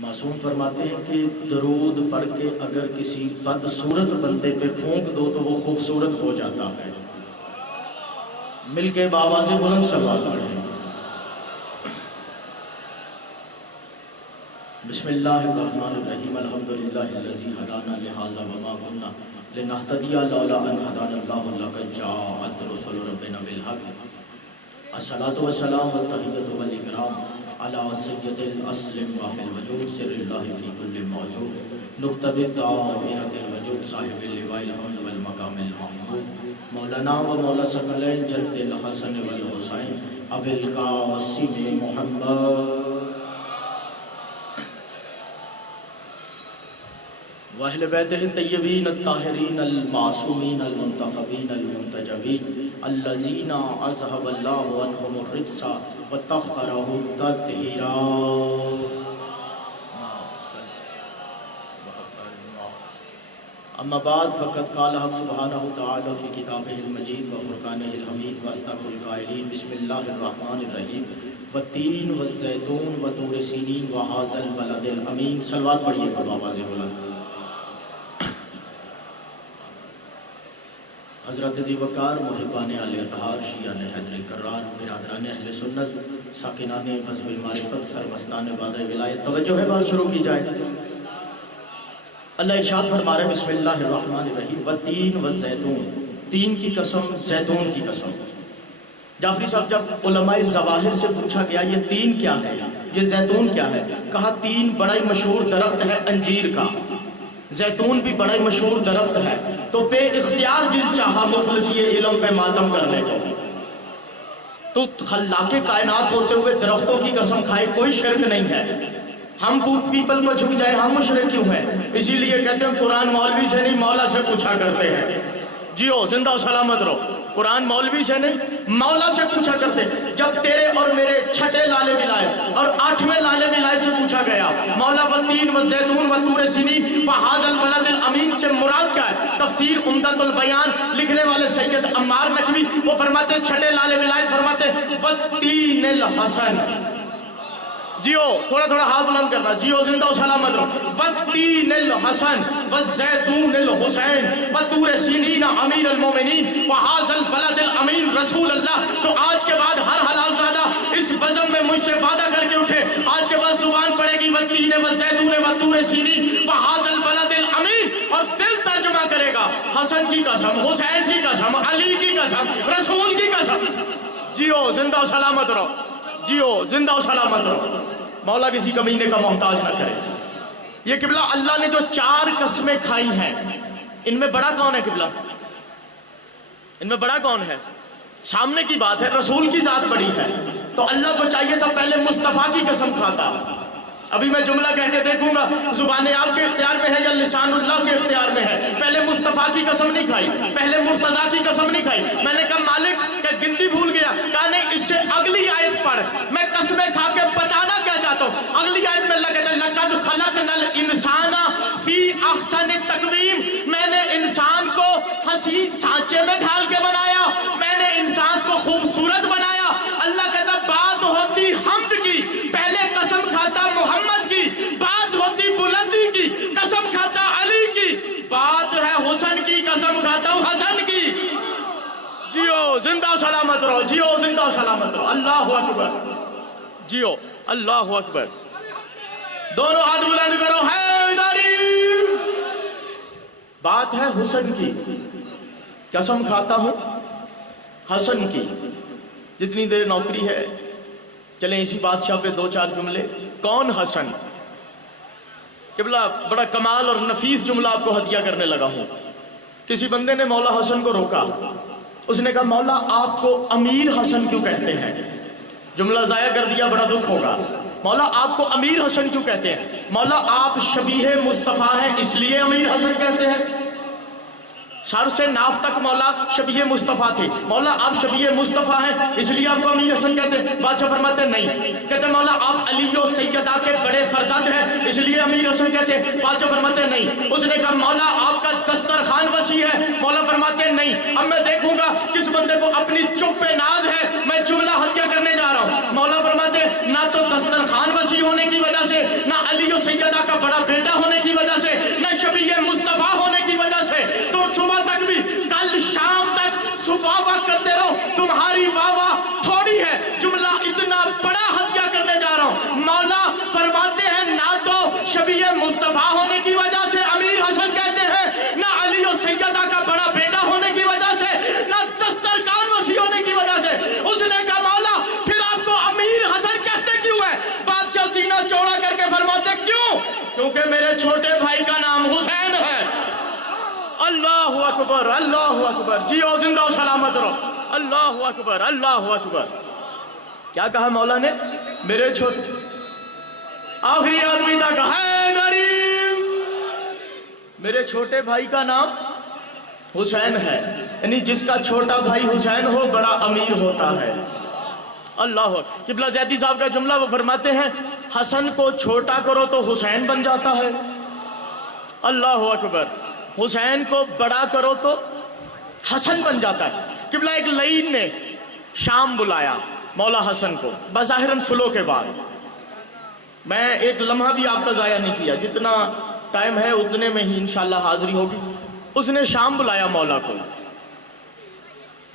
मासूम फरमाते हैं कि दरूद पढ़ के अगर किसी बदसूरत बंदे पे फूंक दो तो वो खूबसूरत हो जाता है। मिलके बाबा से बुलंद सलवात पढ़ें। बिस्मिल्लाहिर्रहमानिर्रहीम अल्हम्दुलिल्लाहिल्लज़ी हदाना लिहाज़ा वमा कुन्ना लिनहतदिया लौला अन हदानल्लाहु लक़द जाअत रुसुलु रब्बिना बिल हक़। अस्सलातु वस्सलामु वत्तहिय्यतु वल इकराम अला सय्यदिल अस्लिम व फिल वजूद सिर्रिल्लाहि फी कुल्लि मौजूद नुक़्तबिद दाइरतिल वजूद साहिबिल लिवाइल हम्द वल मकामिल महमूद मौलाना व मौला सकलैन जद्दिल हसन वल हुसैन अबिल कासिम मुहम्मद व अहले बैतिहि तय्यबीन अत्ताहिरीन अल-मासूमीन अल-मुंतखबीन अल-मुंतजबीन अल्लज़ीना अज़हबल्लाहु अन्हुमुर रिज्सा व तह्हरहुम तत्हीरा। अम्मा बाद फ़क़द क़ाल हक़ सुब्हानहु तआला फ़ी किताबिहिल मजीद व फ़ुरक़ानिहिल हमीद व अस्तग़फिरुल क़ाइलीन बिस्मिल्लाहिर रहमानिर रहीम वत्तीन वज़्ज़ैतून व तूर सीनीन व हाज़ल बलदिल अमीन। सलवात पढ़िए बाबा से बुलंद। हज़रत ज़ीवकार मुहिब्बान आले अतहार शियाने हैदर कर्रार बिरादरान अहले सुन्नत साकिनाने मज़हब मारिफत सरमस्तान वादे विलायत तवज्जो है बात शुरू की जाए। अल्लाह इरशाद फरमा रहे बिस्मिल्लाहिर्रहमानिर्रहीम वत्तीन वज़्ज़ैतून, तीन की कसम ज़ैतून की कसम। जाफरी साहब जब उलमाए ज़वाहिर से पूछा गया ये तीन क्या है, ये ज़ैतून क्या है, कहा तीन बड़ा ही मशहूर दरख्त है अंजीर का, जैतून भी बड़ा ही मशहूर दरख्त है। तो बे इख्तियार दिल चाहा मुफलिस ये इल्म पे मातम करने को, तो खल्लाके कायनात होते हुए दरख्तों की कसम खाए, कोई शिर्क नहीं है। हम पीपल को झुक जाए, हम मुशरिक क्यों हैं? इसीलिए कहते हैं कुरान मौलवी से नहीं मौला से पूछा करते हैं। जियो जिंदा सलामत रहो। कुरान मौलवी से नहीं मौला से पूछा करते। जब तेरे और मेरे छठे लाले मिलाए और आठवें लाले मिलाए से पूछा गया मौला वत्तीन व ज़ैतून व तूर सीनीन व हाज़ल बलदिल अमीन से मुराद क्या है? तफसीर उम्दतुल बयान लिखने वाले सैयद अम्मार नकवी वो फरमाते छठे लाले मिलाए फरमाते वत्तीनिल हसन। जियो थोड़ा थोड़ा हाथ बुलंद करना। जियो जिंदा और सलामत रहो। वत्तीनिल हसन व ज़ैतूनिल हुसैन व तूर सीनीन अमीरुल मोमिनीन व हाज़ल बलदिल अमीन रसूल अल्लाह। तो आज के बाद हर हलाल ज़ादा इस बज़म में मुझसे वादा करके उठे, आज के बाद जुबान पड़ेगी वत्तीन व ज़ैतून व तूर सीनीन व हाज़ल बलदिल अमीन, और दिल तर्जुमा करेगा हसन की कसम, हुसैन की कसम, अली की कसम, रसूल की कसम। जियो जिंदा और सलामत रहो। जियो जिंदा और सलामत रहो। मौला किसी कमीने का मोहताज ना करे। ये किबला अल्लाह ने जो चार कसमें खाई हैं, इनमें बड़ा कौन है किबला? इनमें बड़ा कौन है? सामने की बात है, रसूल की जात बड़ी है, तो अल्लाह को चाहिए था पहले मुस्तफा की कसम खाता। अभी मैं जुमला कह के देखूंगा जुबान आपके इख्तियार में है या लिसानुल्लाह के इख्तियार में है। पहले मुस्तफा की कसम नहीं खाई, पहले मुर्तजा की कसम नहीं खाई। मैंने कहा मालिक क्या गिनती भूल गया? कहा नहीं, इससे अगली आयत पढ़। मैं कसमें खा के बताना क्या चाहता हूँ। अगली आयत में अल्लाह कहता है लक़द खलक़नल इंसाना फी अहसनि तक़वीम, मैंने इंसान को हसीन सांचे में ढाल के बनाया, मैंने इंसान को खूबसूरत बनाया। अल्लाह कहता बात होती हम्द की, पहले कसम खाता मोहम्मद की, बात होती बुलंदी की, कसम खाता अली की, बात है हुसन की, कसम खाता हूं हसन की। जियो जिंदा सलामत रहो। जियो जिंदा सलामत रहो। अल्लाहु अकबर। जियो अल्लाहु अकबर। दोनों हाथ बुलंद करो। हैदरी। बात है हुसन की, कसम खाता हूं हसन की। जितनी देर नौकरी है चलें इसी बादशाह पे दो चार जुमले। कौन हसन? किबला बड़ा कमाल और नफीस जुमला आपको हदिया करने लगा हूं। किसी बंदे ने मौला हसन को रोका, उसने कहा मौला आपको अमीर हसन क्यों कहते हैं? जुमला जाया कर दिया, बड़ा दुख होगा। मौला आपको अमीर हसन क्यों कहते हैं? मौला आप शबीह मुस्तफा हैं इसलिए अमीर हसन कहते हैं। सर से नाफ तक मौला शबीह मुस्तफा थे, मौला आप शबीह मुस्तफा हैं इसलिए आपको अमीर हसन कहते हैं। बादशाह फरमाते नहीं, कहते मौला आप अली और सैयदा के बड़े फर्जंद हैं इसलिए अमीर हसन कहते हैं। बादशाह फरमाते नहीं। उसने कहा मौला आपका दस्तरखान वसी है। मौला फरमाते नहीं। अब मैं देखूंगा किस बंदे को अपनी चुप पे नाज है, मैं जुमला हत्या करने जा रहा हूँ। मौला फरमाते ना तो दस्तरखान वसी होने की वजह से, ना अली और बड़ा बेटा होने की वजह से, न शबीह मुस्तफा होने की वजह से। तो सुबह तक भी, कल शाम तक सुबह वक्त करते रहो, तुम्हारी वाह थोड़ी है। जुमला इतना बड़ा हत्या करने जा रहा हूं। मौला फरमाते हैं ना तो शबीह मुस्तफा होने की वजह से अमीर हसन कहते हैं, ना अली और सैयदा का बड़ा बेटा होने की वजह से, ना दस्तरखान वसी होने की वजह से। उसने कहा मौला फिर आपको अमीर हसन कहते क्यों है? बादशाह सीना चौड़ा करके फरमाते क्यों? क्योंकि मेरे छोटे भाई का नाम हुसैन है। अल्लाह अकबर, अल्लाह अकबर, जियो जिंदा सलामत रहो। अल्लाह अकबर, अल्लाह अकबर। क्या कहा मौला ने? मेरे छोटे आखिरी आदमी तक है गरीब, मेरे छोटे भाई का नाम हुसैन है। यानी जिसका छोटा भाई हुसैन हो बड़ा अमीर होता है। अल्लाह। किबला ज़ैदी साहब का जुमला वो फरमाते हैं, हसन को छोटा करो तो हुसैन बन जाता है। अल्लाह अकबर। हुसैन को बड़ा करो तो हसन बन जाता है। किबला एक लईन ने शाम बुलाया मौला हसन को बज़ाहिरन सुलो के बाद। मैं एक लम्हा भी आपका ज़ाया नहीं किया, जितना टाइम है उतने में ही इंशाल्लाह हाजिरी होगी। उसने शाम बुलाया मौला को।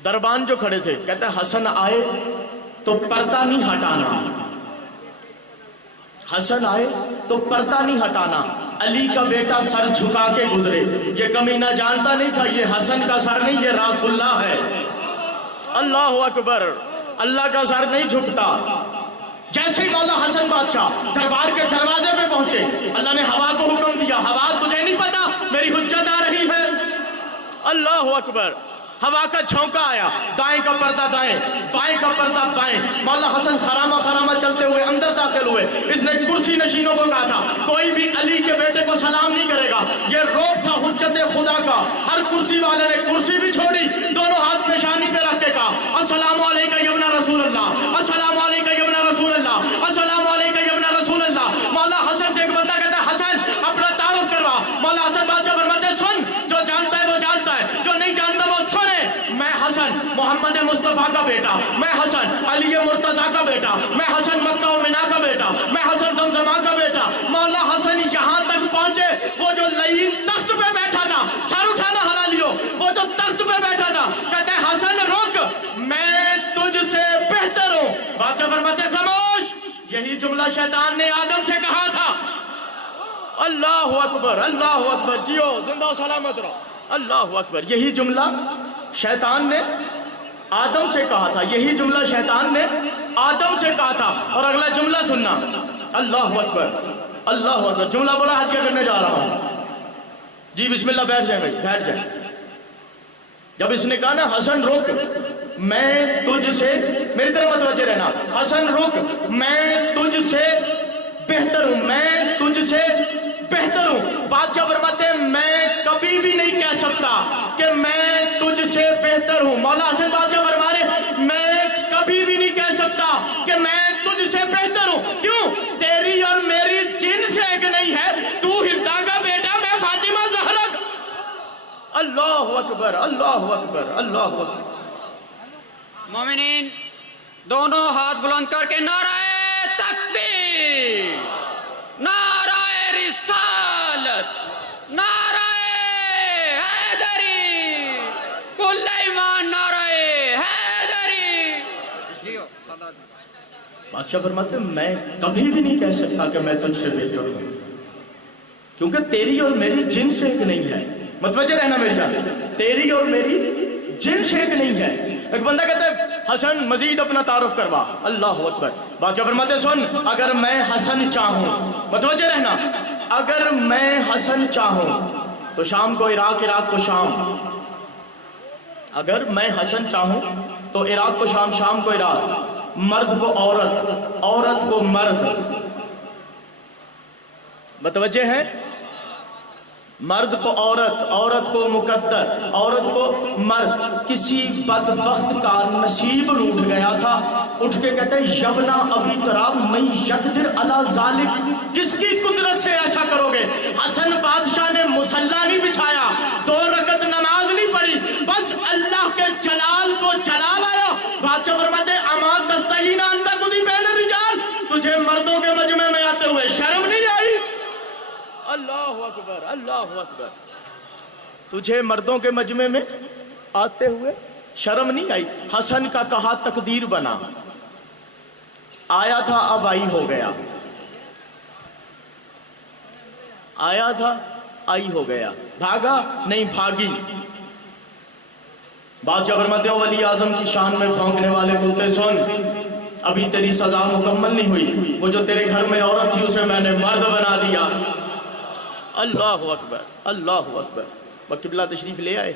दरबान जो खड़े थे कहते हसन आए तो पर्दा नहीं हटाना, हसन आए तो पर्दा नहीं हटाना। अली का बेटा सर झुका के गुजरे, ये कमीना जानता नहीं था ये हसन का सर नहीं, ये रासुल्लाह है। अल्लाह अकबर। अल्लाह का सर नहीं झुकता। जैसे ही मौला हसन बादशाह दरबार के दरवाजे पे पहुंचे, अल्लाह ने हवा को हुक्म दिया, हवा तुझे नहीं पता मेरी हुज्जत आ रही है। अल्लाह अकबर। हवा का झोंका आया, दाएं का पर्दा दाएं, बाएं का पर्दा बाएं। मौला हसन खरामा खरामा चलते हुए अंदर दाखिल हुए। इसने कुर्सी नशीनों को कहा था कोई भी अली के बेटे को सलाम नहीं करेगा। ये रोब था हुज्जत खुदा का। हर कुर्सी वाले ने कुर्सी भी छोड़ी, दोनों हाथ पेशानी पे रख के कहा अस्सलामु अलैका यब्ना रसूल अल्लाह, अस्सलामु अलैका यब्ना रसूल अल्लाह, अस्सलामु अलैका यब्ना रसूल अल्लाह। मौला हसन से एक बंदा कहता है हसन अपना तारुफ करवा। मौला हसन बादशाह फरमाते सुन, जो जानता है वो जानता है, जो नहीं जानता वो सुने। मैं हसन मोहम्मद मुस्तफा का बेटा, मैं हसन अली मुर्तजा का बेटा, मैं हसन मक्का और मिना का बेटा, मैं हसन जमजमा का बेटा। मौला हसन यहाँ तक पहुंचे, वो जो लईन तख्त पे बैठा था, सर उठाना हला लियो, वो जो तख्त पे बैठा था कहते हैं हसन रुक, मैं तुझसे बेहतर हूँ। बादशाह फरमाते खामोश, यही जुमला शैतान ने आदम से कहा था। अल्लाह अकबर, अल्लाह अकबर, जियो जिंदा सलामत रहो। अल्लाह अकबर। यही जुमला शैतान ने आदम से कहा था, यही जुमला शैतान ने आदम से कहा था। और अगला जुमला सुनना। अल्लाह अकबर, अल्लाह अकबर। जुमला बड़ा हत्या करने जा रहा हूं जी। बिस्मिल्लाह, बैठ जाए भाई, बैठ जाए। जब इसने कहा ना हसन रुक, मैं तुझसे, मेरी तरफ मतवज्जे रहना, हसन रुक मैं तुझसे बेहतर हूं, मैं तुझसे बेहतर हूं। बादशाह फरमाते मैं कभी भी नहीं कह सकता कि मैं तुझसे बेहतर हूं। मौला हसन बादशाह फरमा रहे मैं कभी भी नहीं कह सकता कि मैं तुझसे बेहतर हूं। क्यों? तेरी और मेरी जिन्स एक नहीं है, तू हिंदा का बेटा, मैं फातिमा ज़हरा। अल्लाह अकबर, अल्लाह अकबर, अल्लाह अकबर। मोमिनीन दोनों हाथ बुलंद करके नाराए तकबीर, नाराए रिसालत, नाराए हैदरी, कुल ईमान नाराए हैदरी। बादशाह फरमाते मैं कभी भी नहीं कह सकता कि मैं तुझसे बेहतर हूं, क्योंकि तेरी और मेरी जिन्स एक नहीं है। मतवज्जे रहना मेरी जान, तेरी और मेरी जिन्स एक नहीं है। एक बंदा कहता है हसन मजीद अपना तारुफ करवा। अल्लाह अकबर। बादशाह फरमाते सुन, अगर मैं हसन चाहूं, मतवज्जे रहना, अगर मैं हसन चाहूं तो शाम को इराक, इराक को शाम। अगर मैं हसन चाहूं तो इराक को शाम, शाम को इराक, मर्द को औरत, औरत को मर्द। मतवज्जे हैं? मर्द को औरत, औरत को मुकद्दर, औरत को मर्द। किसी बदबख्त का नसीब रूठ गया था, उठ के कहते यबना अभी तराब मैं यकदिर अला जालिक, किसकी कुदरत से ऐसा करोगे? हसन बादशाह ने मुसल्ला नहीं बिछाया, 2 रकत नमाज नहीं पढ़ी, बस अल्लाह के जलाल को जलाल आया। बादशाह फरमाते अमाद दस्तगीना अंदर खुदी बैन रिजाल, तुझे मर्दों के मजमे में आते हुए शर्म नहीं आई? अल्लाह अकबर, अल्लाह अकबर। तुझे मर्दों के मजमे में आते हुए शर्म नहीं आई? हसन का कहा तकदीर बना, आया था अब आई हो गया, आया था आई हो गया, भागा नहीं भागी। बादशाह फरमाते हो वली आजम की शान में भौंकने वाले कुत्ते सुन, अभी तेरी सजा मुकम्मल नहीं हुई, वो जो तेरे घर में औरत थी उसे मैंने मर्द बना दिया। अल्लाह अकबर, अल्लाह अकबर। वकीबला तशरीफ ले आए,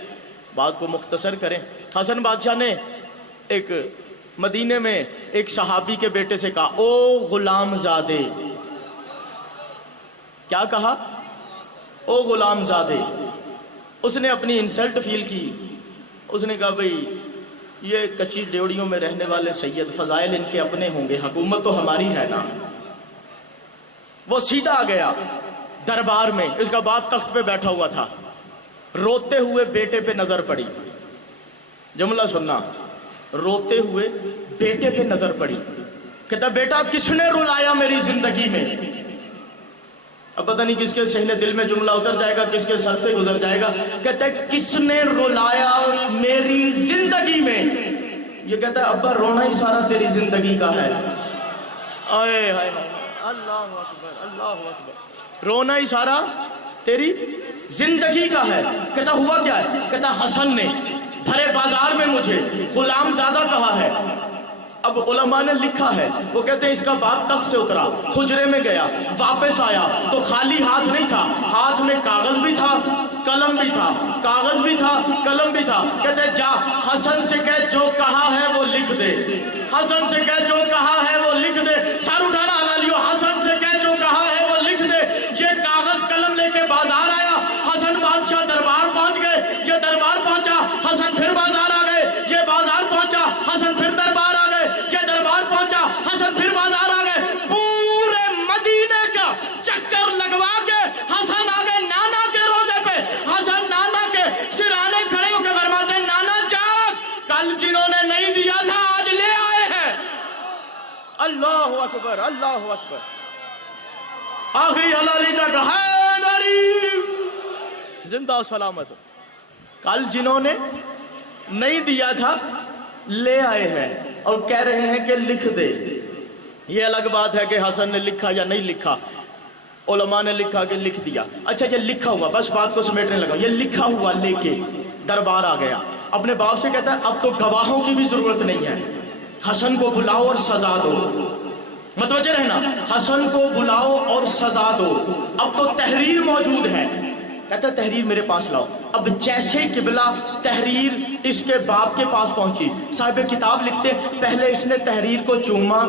बात को मुख्तसर करें। हसन बादशाह ने एक मदीने में एक सहाबी के बेटे से कहा, ओ गुलाम ज़ादे। क्या कहा? ओ गुलाम ज़ादे। उसने अपनी इंसल्ट फील की। उसने कहा भाई ये कच्ची ड्योड़ियों में रहने वाले सैयद, फजाइल इनके अपने होंगे, हुकूमत तो हमारी है ना। वो सीधा आ गया दरबार में, इसका बाप तख्त पे बैठा हुआ था, रोते हुए बेटे पे नजर पड़ी। जुमला सुनना, रोते हुए बेटे पे नजर पड़ी। कहता बेटा किसने रुलाया मेरी जिंदगी में? अब पता नहीं किसके सहने दिल में जुमला उतर जाएगा, किसके सर से गुजर जाएगा। कहता है किसने रुलाया मेरी जिंदगी में? ये कहता है अब्बा रोना ही सारा तेरी जिंदगी का है। आए हाय हाय, अल्लाह अकबर, अल्लाह अकबर। रोना ही सारा तेरी जिंदगी का है। कहता हुआ क्या है? कहता हसन ने भरे बाजार में मुझे गुलाम ज़ादा कहा है। अब उलमा ने लिखा है, वो कहते हैं इसका बाप तख्त से उतरा, हुजरे में गया, वापस आया तो खाली हाथ नहीं था, हाथ में कागज भी था, कलम भी था, कागज भी था, कलम भी था। कहते हैं जा हसन से कह जो कहा है वो लिख दे, हसन से कह जो कहा है वो लिख दे। सर उठाना हला लियो, हसन से कह जो कहा है वो लिख दे। ये कागज कलम लेके बाजार आया, हसन बादशाह दरबार पहुंच गए। ये दरबार पहुंचा, हसन फिर बाजार आ गए। ये बाजार पहुंचा, हसन फिर दरबार आ गए। ये दरबार पहुंचा, हसन फिर बाजार आ गए। पूरे मदीने का चक्कर लगवा के हसन आ गए नाना के रोजे पे। हसन नाना के सिराने खड़े होकर फरमाते नाना जाग, कल जिन्होंने नहीं दिया था आज ले आए हैं। अल्लाह अकबर, अल्लाह अकबर। आखिरी हलाली तक हैदरी जिंदा सलामत। कल जिन्होंने नहीं दिया था ले आए हैं और कह रहे हैं कि लिख दे। ये अलग बात है कि हसन ने लिखा या नहीं लिखा, उलमा ने लिखा कि लिख दिया। अच्छा ये लिखा हुआ, बस बात को समेटने लगा, ये लिखा हुआ लेके दरबार आ गया। अपने बाप से कहता है अब तो गवाहों की भी जरूरत नहीं है, हसन को बुलाओ और सजा दो। मतवज्जे रहना, हसन को बुलाओ और सजा दो। अब तो तहरीर मौजूद है। कहता तहरीर मेरे पास लाओ। अब जैसे किबला तहरीर इसके बाप के पास पहुंची, साहिब किताब लिखते पहले इसने तहरीर को चूमा,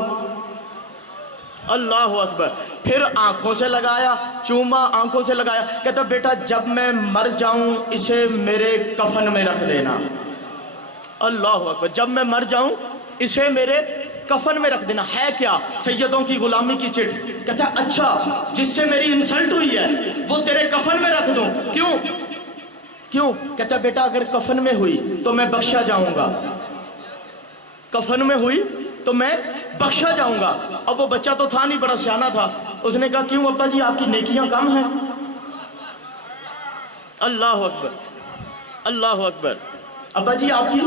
अल्लाह अकबर, फिर आंखों से लगाया, चूमा, आंखों से लगाया। कहता बेटा जब मैं मर जाऊं इसे मेरे कफन में रख देना। अल्लाह अकबर, जब मैं मर जाऊं इसे मेरे कफन में रख देना। है क्या? सैयदों की गुलामी की चिट। कहता अच्छा जिससे मेरी इंसल्ट हुई है वो तेरे कफन में रख दूं? क्यों क्यों? कहता बेटा अगर कफन में हुई तो मैं बख्शा जाऊंगा, कफन में हुई तो मैं बख्शा जाऊंगा। अब वो बच्चा तो था नहीं, बड़ा सियाना था। उसने कहा क्यों अब्बा जी आपकी नेकियां कम हैं? अल्लाह अकबर, अल्लाह अकबर। अब्बा जी आपकी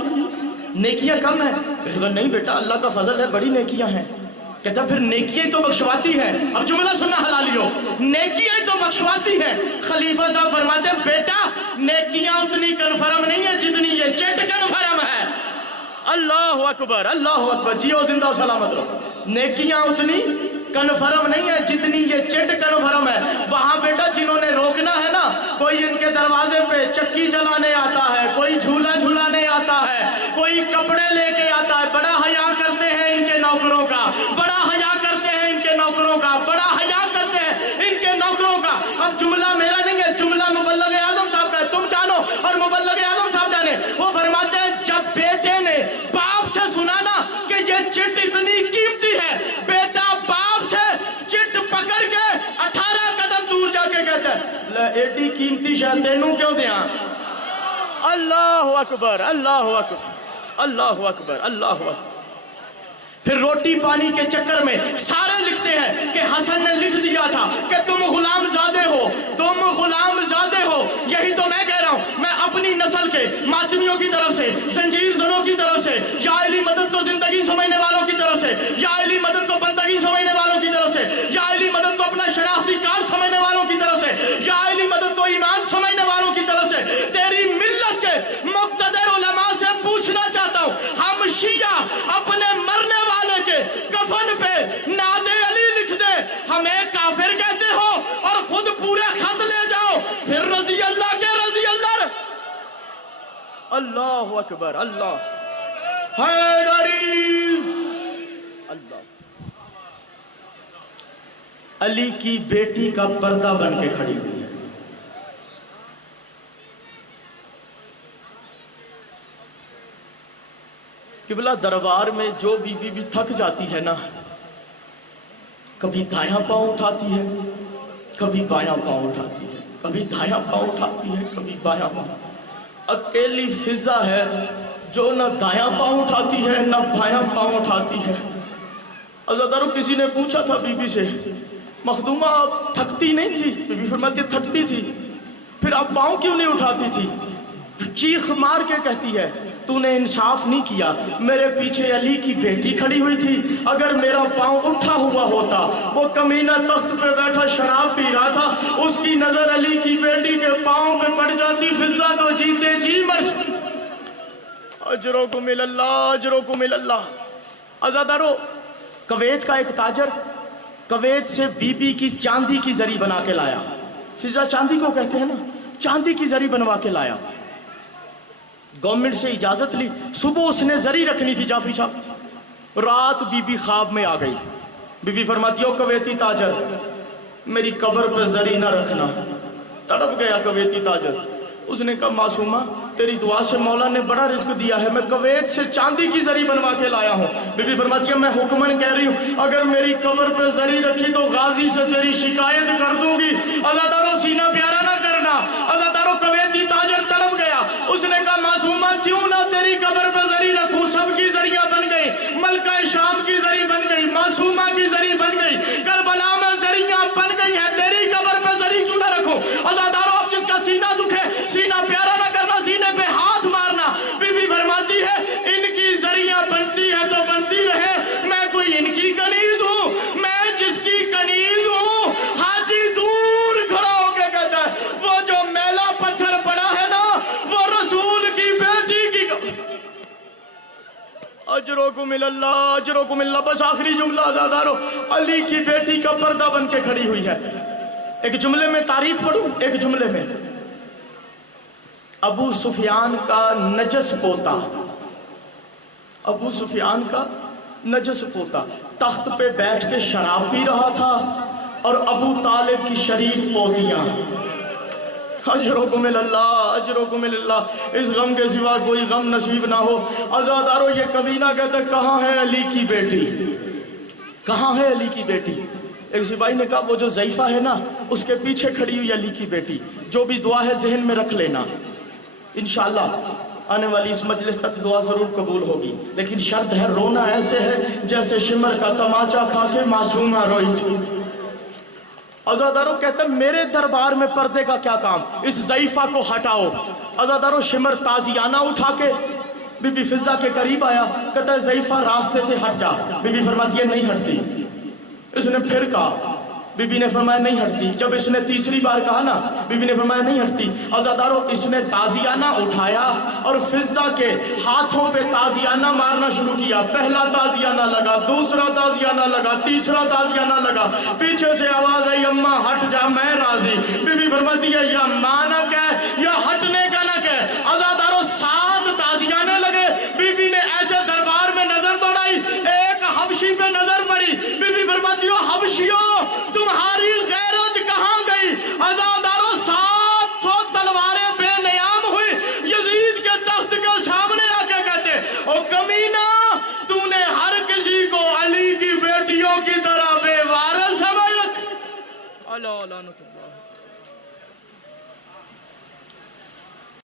नेकियां कम है? नहीं बेटा अल्लाह का फजल है, बड़ी नेकियां हैं। कहता फिर नेकियां तो बख्शवाती है। अब जुमला सुनना हलालियो, नेकियां तो बख्शवाती है। खलीफा साहब फरमाते बेटा नेकियां उतनी कन्फर्म नहीं है जितनी ये चेट कन्फर्म है। अल्लाह अकबर, अल्लाह अकबर। जियो जिंदा सलामत रहो। नेकियां उतनी कन्फर्म नहीं है जितनी ये चिट कन्फर्म है। वहां बेटा जिन्होंने रोकना है ना, कोई इनके दरवाजे पे चक्की चलाने आता है, कोई झूला झुलाने आता है, कोई कपड़े लेके आता है। बड़ा हया करते हैं इनके नौकरों का, बड़ा हया करते हैं इनके नौकरों का, बड़ा हया करते हैं इनके नौकरों का। अब जुमला मेरा नहीं है, जुमला मुबल्लग आजम साहब का है, तुम जानो और मुबल्लग आजम साहब जाने। वो फरमाते हैं जब बेटे ने बाप से सुना ना कि ये चिट इतनी कीमती है, बेटा बाप से चिट पकड़ के 18 कदम दूर जाके कहता है एडी कीमती शाह तेनू क्यों दिया? अल्लाह अकबर, अल्लाह अकबर, अल्लाह अकबर, अल्लाह अकबर। फिर रोटी पानी के चक्कर में सारे लिखते हैं कि हसन ने लिख दिया था कि तुम गुलाम ज़ादे हो, اللہ اکبر، اللہ حیدری، اللہ۔ علی کی بیٹی کا پردہ بن کے کھڑی ہوئی ہے۔ قبلہ دربار میں جو بی بی تھک جاتی ہے نا، کبھی دایاں پاؤں اٹھاتی ہے، کبھی بایاں پاؤں اٹھاتی ہے، کبھی دایاں پاؤں اٹھاتی ہے، کبھی بایاں پاؤں۔ اکیلی فضا ہے جو نہ دایاں پاؤں اٹھاتی ہے نہ بایاں پاؤں اٹھاتی ہے۔ عزادارو کسی نے پوچھا تھا بی بی سے، مخدومہ آپ تھکتی نہیں تھی؟ بی بی فرماتی تھکتی تھی، پھر آپ پاؤں کیوں نہیں اٹھاتی تھی؟ چیخ مار کے کہتی ہے تو نے انصاف نہیں کیا، میرے پیچھے علی کی بیٹی کھڑی ہوئی تھی، اگر میرا پاؤں اٹھا ہوا ہوتا، وہ کمینہ تخت پہ بیٹھا شراب پی رہا تھا، اس کی نظر علی کی بیٹی کے پاؤں پہ پڑ جاتی، فضا تو جیتے جی مر۔ اجرکم اللہ، اجرکم اللہ۔ عزادارو کویت کا ایک تاجر کویت سے بی بی کی چاندی کی زری بنا کے لایا، فضا چاندی کو کہتے ہیں نا، چاندی کی زری بنوا کے لایا، گورنمنٹ سے اجازت لی، صبح اس نے زری رکھنی تھی جعفری صاحب، رات بی بی خواب میں آ گئی، بی بی فرماتی ہو کویتی تاجر میری قبر پہ زری نہ رکھنا، تڑپ گیا کویتی تاجر، اس نے کہا معصومہ تیری دعا سے مولا نے بڑا رزق دیا ہے، میں کویت سے چاندی کی زری بنوا کے لایا ہوں۔ بی بی فرماتی ہے میں حکمن کہہ رہی ہوں اگر میری قبر پہ زری رکھی تو غازی سے تیری شکایت کر دوں گی۔ عزادارو سینہ پیارا نہ کرنا، عزادارو کویتی تاجر تڑپ گیا، اس نے کہا معصومہ کیوں نہ تیری قبر پہ زری رکھوں، سب کی زریاں بن گئی، ملکہ شام کی زری بن گئی، معصومہ کی زری بن گئی، کربلا میں زریاں بن گئی ہیں، تیری قبر پہ زری کیوں نہ رکھوں؟ عزادارو اب جس کا سینہ دکھے سینہ پیارا نہ کرنا، سینے پہ ہاتھ مارنا۔ بی بی فرماتی ہے ان کی زریاں بنتی ہے تو بنتی رہے، میں کوئی ان کی کنیز ہوں، میں جس کی کنیز ہوں۔ حاجی دور کھڑا ہو کے کہتا ہے وہ جو میلا پتھر پڑا ہے نا وہ رسول کی بیٹی کی۔ اجرکم اللہ، اجرکم اللہ۔ بس آخری جملہ عزادارو، علی کی بیٹی کا پردہ بن کے کھڑی ہوئی ہے۔ ایک جملے میں تعریف پڑھوں، ایک جملے میں، ابو سفیان کا نجس پوتا، ابو سفیان کا نجس پوتا تخت پہ بیٹھ کے شراب پی رہا تھا اور ابو طالب کی شریف پوتیاں۔ اجرکم اللہ، اجرکم اللہ۔ اس غم کے سوا کوئی غم نصیب نہ ہو۔ عزادارو یہ کبینہ کہتا ہے کہاں ہے علی کی بیٹی، کہاں ہے علی کی بیٹی؟ ایک سپاہی نے کہا وہ جو ضعیفہ ہے نا اس کے پیچھے کھڑی ہوئی علی کی بیٹی، جو بھی دعا ہے ذہن میں رکھ لینا، انشاءاللہ آنے والی اس مجلس تک دعا ضرور قبول ہوگی، لیکن شرط ہے رونا ایسے ہے جیسے شمر کا تماچا کھا کے معصومہ روئی تھی۔ عزادارو کہتا ہے میرے دربار میں پردے کا کیا کام، اس ضعیفہ کو ہٹاؤ۔ عزادارو شمر تازیانہ اٹھا کے بی بی فضا کے قریب آیا، کہتا ہے ضعیفہ راستے سے ہٹ جا۔ بی بی فرماتی ہے نہیں ہٹتی۔ اس نے پھر کہا، بی بی نے فرمایا نہیں ہٹتی۔ جب اس نے تیسری بار کہا نا، بی بی نے فرمایا نہیں ہٹتی۔ عزادارو اس نے تازیانہ اٹھایا اور فضا کے ہاتھوں پہ تازیانہ مارنا شروع کیا۔ پہلا تازیانہ لگا، دوسرا تازیانہ لگا، تیسرا تازیانہ لگا، پیچھے سے آواز آئی اماں ہٹ جا میں راضی۔ بی بی فرماتی ہے یا ماں نہ کہہ یا